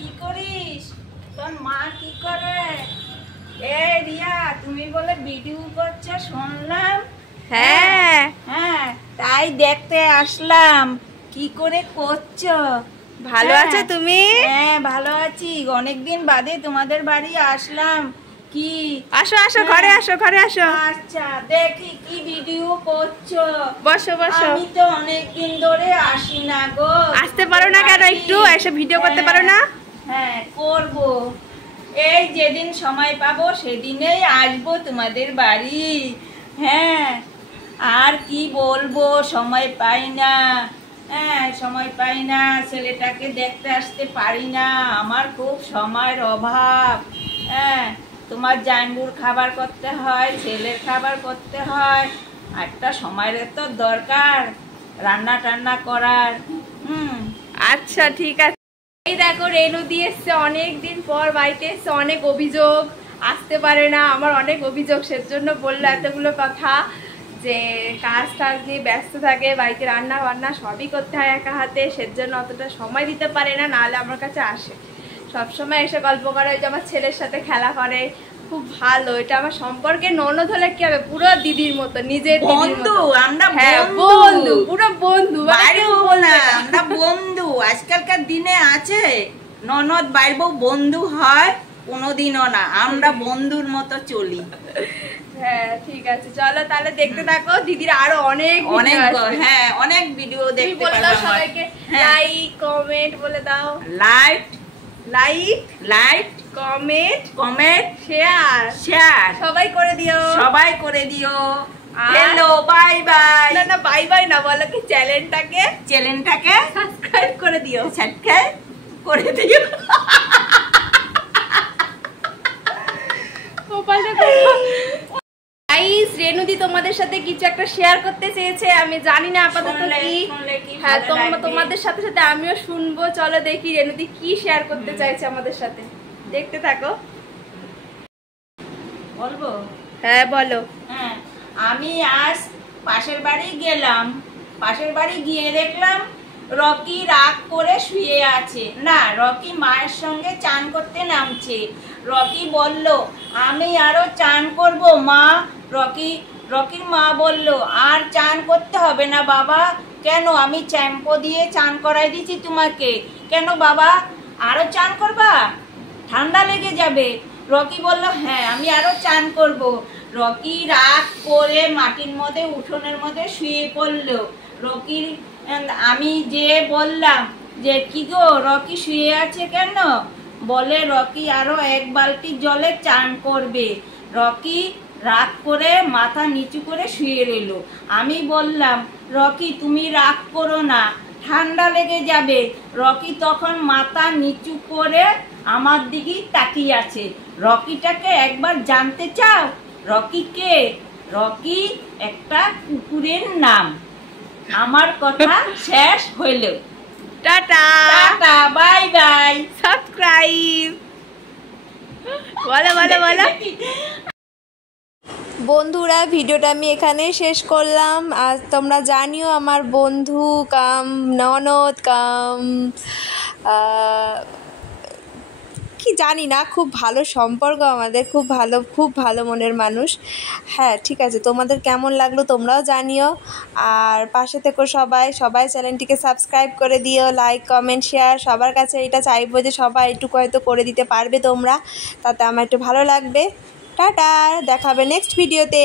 কি করিস? তোর মা কি করে? রিয়া, তুমি বলে ভিডিও করছো শুনলাম। হ্যাঁ হ্যাঁ, তাই দেখতে আসলাম কি করে করছো। ভালো আছো তুমি? হ্যাঁ, ভালো আছি। অনেকদিন বাদে তোমাদের বাড়ি আসলাম। কি আসো আসো, ঘরে আসো, ঘরে আসো। আচ্ছা, দেখি কি ভিডিও করছো। বসো বসো। আমি তো অনেকদিন ধরে আসি না গো। আসতে পারো না কেন? একটু এসে ভিডিও করতে পারো না? হ্যাঁ, করব। এই যেদিন সময় পাবো সেদিনেই আসবো তোমাদের বাড়ি। হ্যাঁ, আর কি বলবো, সময় পাই না। হ্যাঁ, সময় পাই না, ছেলেটাকে দেখতে আসতে পারি না, আমার খুব সময়ের অভাব। হ্যাঁ, তোমার জানবুর খাবার করতে হয়, ছেলের খাবার করতে হয়, একটা সময়ের তো দরকার রান্না টান্না করার। আচ্ছা ঠিক আছে। এই দেখো রেনুদি এসছে, অনেকদিন পর বাড়িতে এসছে, অনেক অভিযোগ, আসতে পারে না, আমার অনেক অভিযোগ, সেজন্য বললো এতগুলো কথা যে কাজ টাজ নিয়ে ব্যস্ত থাকে, বাড়িতে রান্না বান্না সবই করতে হয় একা হাতে, সেজন্য অতটা সময় দিতে পারে না, নাহলে আমার কাছে আসে সবসময়, এসে গল্প করে, ওই যে আমার ছেলের সাথে খেলা করে, খুব ভালো। এটা আমার সম্পর্কে ননদ হলে কি হবে, পুরো দিদির মতো, নিজের বন্ধু। আমরা বন্ধু, পুরো বন্ধু, আমরা বন্ধু। আজকালকার দিনে আছে ননদ বাইর বউ বন্ধু হয়? কোনোদিনও না, আমরা বন্ধুর মতো চলি। হ্যাঁ ঠিক আছে, চলো তাহলে দেখতে থাকো, দিদির আরো অনেক হ্যাঁ, অনেক ভিডিও দেখতে পারবে। সবাইকে লাইক কমেন্ট বলে দাও। লাইক কমেন্ট শেয়ার সবাই করে দিও। Hello, bye bye. না বাই বাই না, বলো কি চ্যানেলটাকে সাবস্ক্রাইব করে দিও। গাইস, রেনুদি তোমাদের সাথে কিছু একটা শেয়ার করতে চেয়েছে, আমি জানি না আপাতত কি। হ্যাঁ, তোমাদের সাথে সাথে আমিও শুনবো। চলো দেখি রেনুদি কি শেয়ার করতে চাইছে আমাদের সাথে, দেখতে থাকো। বলবো? হ্যাঁ বলো। হ্যাঁ, আমি আজ পাশের বাড়ি গেলাম। পাশের বাড়ি গিয়ে দেখলাম রকি রাগ করে শুয়ে আছে। না, রকি মায়ের সঙ্গে চান করতে নামছে। রকি বলল, আমি আরো চান করব মা। রকির মা বলল, আর চান করতে হবে না বাবা। কেন? আমি শ্যাম্পু দিয়ে চান করাই দিচ্ছি তোমাকে। কেন বাবা, আরো চান করবা? ঠান্ডা লেগে যাবে। রকি বলল, হ্যাঁ, আমি আরো চান করব। রকি রাগ করে মাটির মধ্যে, উঠোনের মধ্যে শুয়ে পড়লো। আমি যে বললাম যে কি গো, রকি শুয়ে আছে কেন? বলে রকি আরো এক বালতি জলে চান করবে। রকি রাগ করে মাথা নিচু করে শুয়ে রইল। আমি বললাম, রকি তুমি রাগ করো না, ঠান্ডা লেগে যাবে। রকি তখন মাথা নিচু করে আমার দিকেই তাকিয়ে আছে। রকিটাকে একবার জানতে চাও? রকি কে? রকি একটা কুকুরের নাম। আমার কথা শেষ হইল। Tata, bye bye, subscribe. বলো। বন্ধুরা, ভিডিওটা আমি এখানে শেষ করলাম। আর তোমরা জানিও আমার বন্ধু কাম ননদ কাম কি জানি না, খুব ভালো সম্পর্ক আমাদের, খুব ভালো মনের মানুষ। হ্যাঁ ঠিক আছে, তোমাদের কেমন লাগলো তোমরাও জানিও। আর পাশে থেকো সবাই চ্যানেলটিকে সাবস্ক্রাইব করে দিও, লাইক কমেন্ট শেয়ার। সবার কাছে এটা চাইবো যে সবাই একটু হয়তো করে দিতে পারবে তোমরা, তাতে আমার একটু ভালো লাগবে। টাটা, দেখাবে নেক্সট ভিডিওতে।